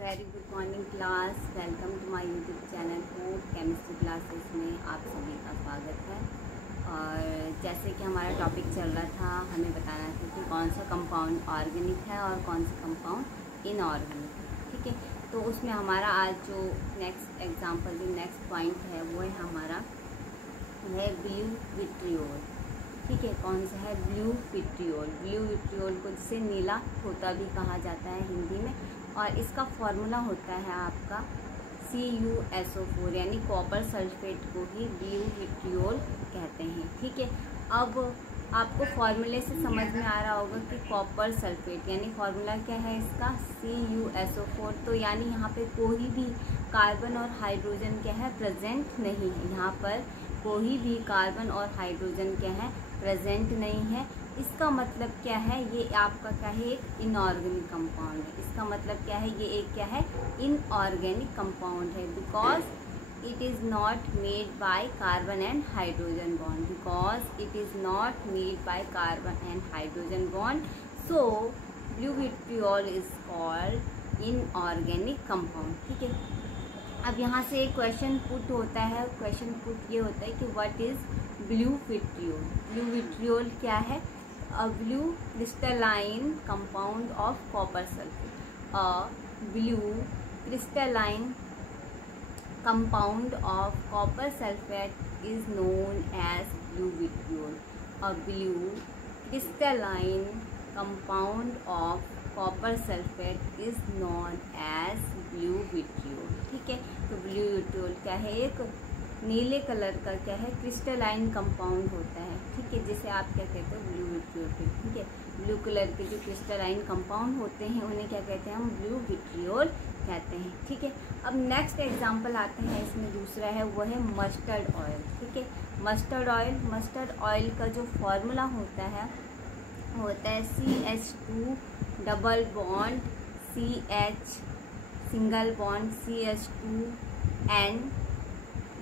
Very good morning class. Welcome to my YouTube channel food chemistry classes में आप सभी का स्वागत है। और जैसे कि हमारा टॉपिक चल रहा था, हमें बताना था कि कौन सा कंपाउंड ऑर्गेनिक है और कौन सा कंपाउंड इनऑर्गेनिक है। ठीक है, तो उसमें हमारा आज जो नेक्स्ट एग्जाम्पल जो नेक्स्ट पॉइंट है वो है हमारा है ब्लू विट्रियोल। ठीक है, कौन सा है? Blue vitriol. ब्लू विट्रियोल को जिसे नीला तोता भी कहा जाता है हिंदी में, और इसका फॉर्मूला होता है आपका CuSO4 यानी कॉपर सल्फेट को ही ब्लू विट्रियोल कहते हैं। ठीक है, अब आपको फॉर्मूले से समझ में आ रहा होगा कि कॉपर सल्फेट यानी फॉर्मूला क्या है इसका? CuSO4। तो यानी यहाँ पे कोई भी कार्बन और हाइड्रोजन क्या है? प्रेजेंट नहीं है। यहाँ पर कोई भी कार्बन और हाइड्रोजन क्या है? प्रेजेंट नहीं है। इसका मतलब क्या है? ये आपका क्या है? एक इनऑर्गेनिक कंपाउंड है। इसका मतलब क्या है? ये एक क्या है? इनऑर्गेनिक कंपाउंड है, because it is not made by carbon and hydrogen bond. Because it is not made by carbon and hydrogen bond, so blue vitriol is called inorganic compound. ठीक है, अब यहाँ से एक क्वेश्चन पुट होता है। Question put ये होता है कि what is blue vitriol? Blue vitriol क्या है? A blue crystalline compound of copper sulphate. A blue crystalline compound of copper sulphate is known as blue vitriol. A blue crystalline compound of copper sulphate is known as blue vitriol. ठीक है, तो blue vitriol क्या है? एक नीले colour का क्या है? क्रिस्टलाइन कंपाउंड होता है। ठीक है, जिसे आप क्या कहते हैं? Blue vitriol. ठीक है, ब्लू कलर के जो क्रिस्टलाइन कंपाउंड होते हैं उन्हें क्या कहते हैं? हम ब्लू विट्रियोल कहते हैं। ठीक है, अब नेक्स्ट एग्जांपल आते हैं। इसमें दूसरा है वो है मस्टर्ड ऑयल। ठीक है, मस्टर्ड ऑयल। मस्टर्ड ऑयल का जो फॉर्मूला होता है CH2 double bond CH single bond CH2 N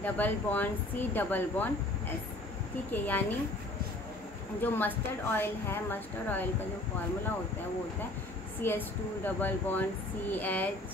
double bond C double bond S। ठीक है, यानी जो मस्टर्ड ऑयल है, मस्टर्ड ऑयल का जो फॉर्मूला होता है वो होता है CH2 double bond CH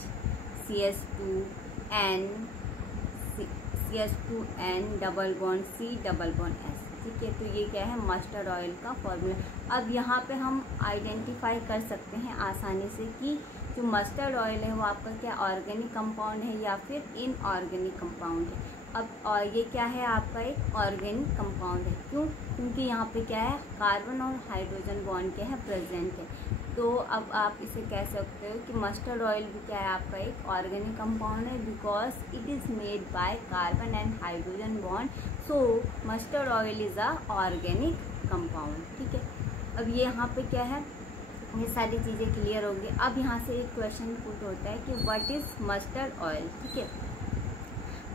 CH2N double bond C double bond S। ठीक है, तो ये क्या है? मस्टर्ड ऑयल का फॉर्मूला। अब यहाँ पे हम आइडेंटिफाई कर सकते हैं आसानी से कि जो मस्टर्ड ऑयल है वो आपका क्या ऑर्गेनिक कंपाउंड है या फिर इनऑर्गेनिक कंपाउंड है। अब और ये क्या है? आपका एक ऑर्गेनिक कंपाउंड है। क्यों? क्योंकि यहाँ पे क्या है? कार्बन और हाइड्रोजन बॉन्ड क्या है? प्रेजेंट है। तो अब आप इसे कह सकते हो कि मस्टर्ड ऑयल भी क्या है? आपका एक ऑर्गेनिक कंपाउंड है, because it is made by carbon and hydrogen bond, so mustard oil is a organic compound. ठीक है, अब ये यहाँ पे क्या है? ये सारी चीज़ें क्लियर होगी। अब यहाँ से एक क्वेश्चन पुट होता है कि व्हाट इज़ मस्टर्ड ऑयल? ठीक है,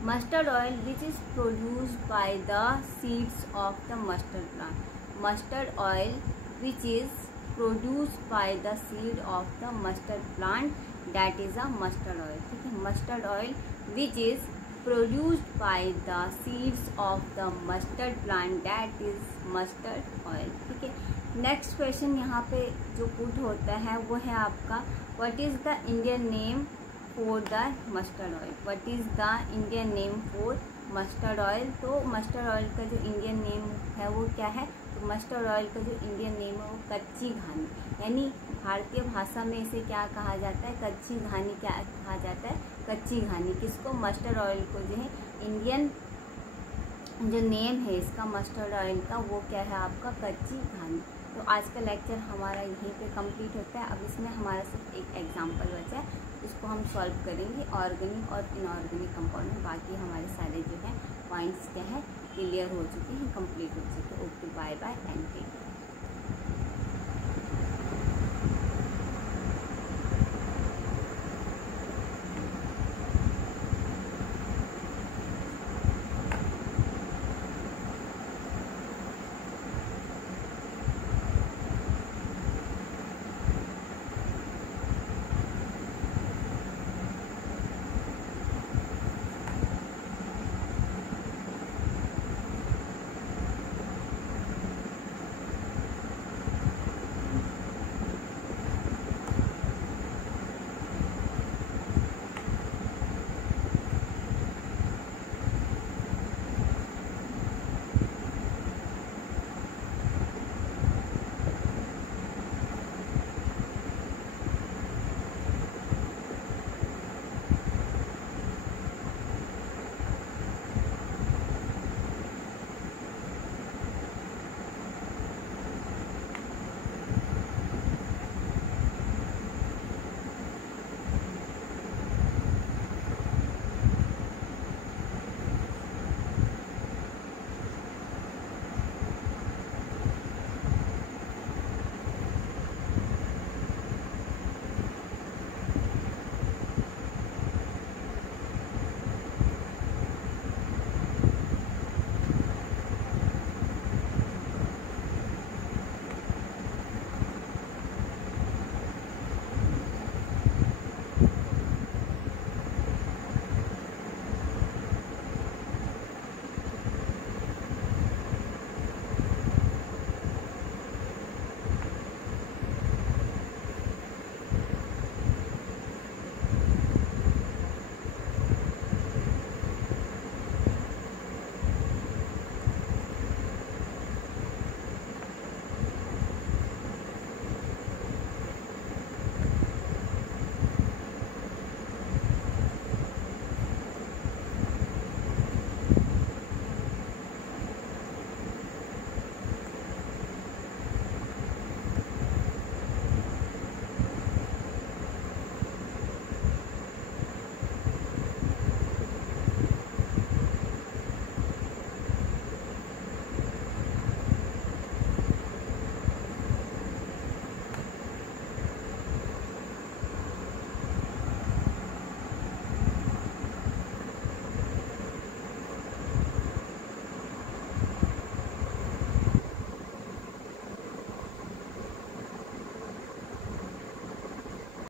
mustard oil which is produced by the seeds of the mustard plant. Mustard oil which is produced by the seed of the mustard plant, that is a mustard oil. ठीक है, mustard oil which is produced by the seeds of the mustard plant, that is mustard oil. ठीक है, next question यहाँ पे जो put होता है वो है आपका what is the Indian name for the mustard oil? What is the Indian name for mustard oil? तो मस्टर्ड ऑयल का जो इंडियन नेम है वो क्या है? तो मस्टर्ड ऑयल का जो इंडियन नेम है वो कच्ची घानी, यानी भारतीय भाषा में इसे क्या कहा जाता है? कच्ची घानी क्या कहा जाता है? कच्ची घानी। किसको? मस्टर्ड ऑयल को जो है इंडियन जो नेम है इसका मस्टर्ड ऑयल का वो क्या है? आपका कच्ची घानी। तो आज का लेक्चर हमारा यहीं पे कंप्लीट होता है। अब इसमें हमारा सिर्फ एक एग्जांपल बचा है, इसको हम सॉल्व करेंगे। ऑर्गेनिक और इनऑर्गेनिक कंपाउंड में बाकी हमारे सारे जो है पॉइंट्स क्या है? क्लियर हो चुके हैं, कंप्लीट हो चुके हैं। Okay, bye bye and take care.